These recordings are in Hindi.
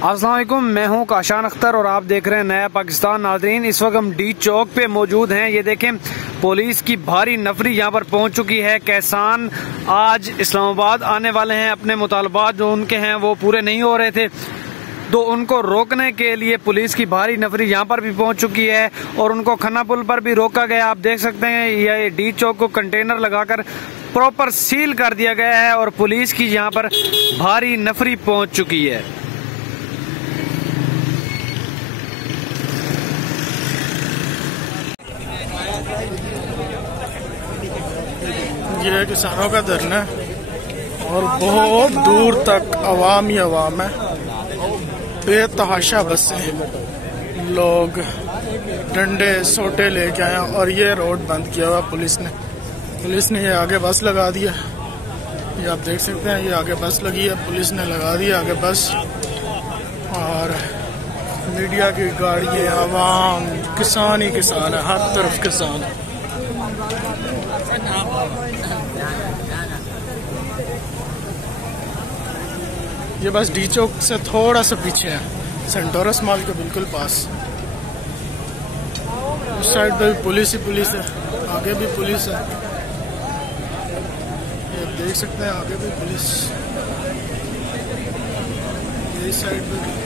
अस्सलाम वालेकुम, मैं हूं काशान अख्तर और आप देख रहे हैं नया पाकिस्तान। नाजरीन, इस वक्त हम डी चौक पे मौजूद हैं। ये देखें, पुलिस की भारी नफरी यहां पर पहुंच चुकी है। किसान आज इस्लामाबाद आने वाले हैं, अपने मुतालबात जो उनके हैं वो पूरे नहीं हो रहे थे, तो उनको रोकने के लिए पुलिस की भारी नफरी यहाँ पर भी पहुंच चुकी है और उनको खन्ना पुल पर भी रोका गया। आप देख सकते हैं ये डी चौक को कंटेनर लगाकर प्रॉपर सील कर दिया गया है और पुलिस की यहाँ पर भारी नफरी पहुंच चुकी है। ये किसानों का धरना और बहुत दूर तक अवाम ही अवाम है, बेतहाशा बसें, लोग डंडे सोटे लेके आए और ये रोड बंद किया हुआ पुलिस ने ये आगे बस लगा दिया। ये आप देख सकते हैं, ये आगे बस लगी है, पुलिस ने लगा दिया आगे बस। और मीडिया की गाड़ियाँ, अवाम, किसान ही किसान है, हर तरफ किसान है। ये बस डी चौक से थोड़ा सा पीछे है, सेंटोरस मॉल के बिल्कुल पास। उस साइड पे भी पुलिस ही पुलिस है, आगे भी पुलिस है, ये देख सकते हैं, आगे भी पुलिस, ये साइड पे भी।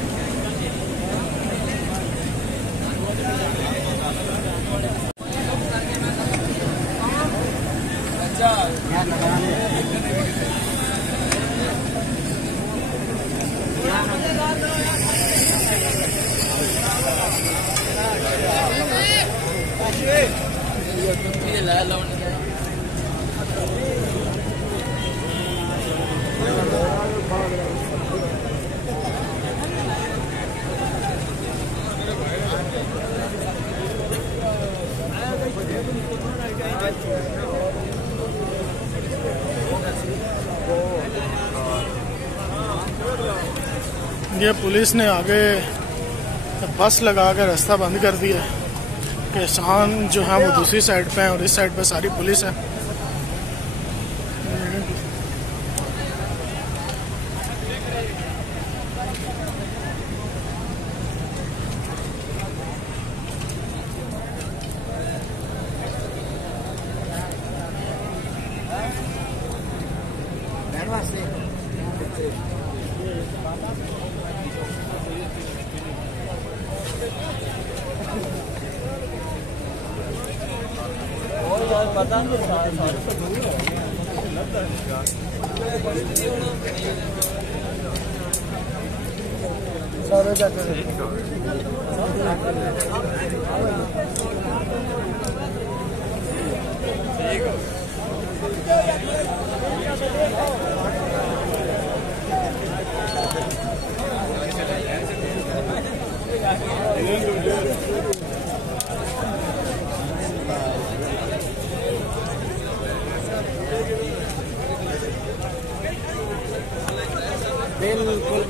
ये पुलिस ने आगे बस लगा कर रास्ता बंद कर दिया। किसान जो है वो दूसरी साइड पे है और इस साइड पे सारी पुलिस है। बिल्कुल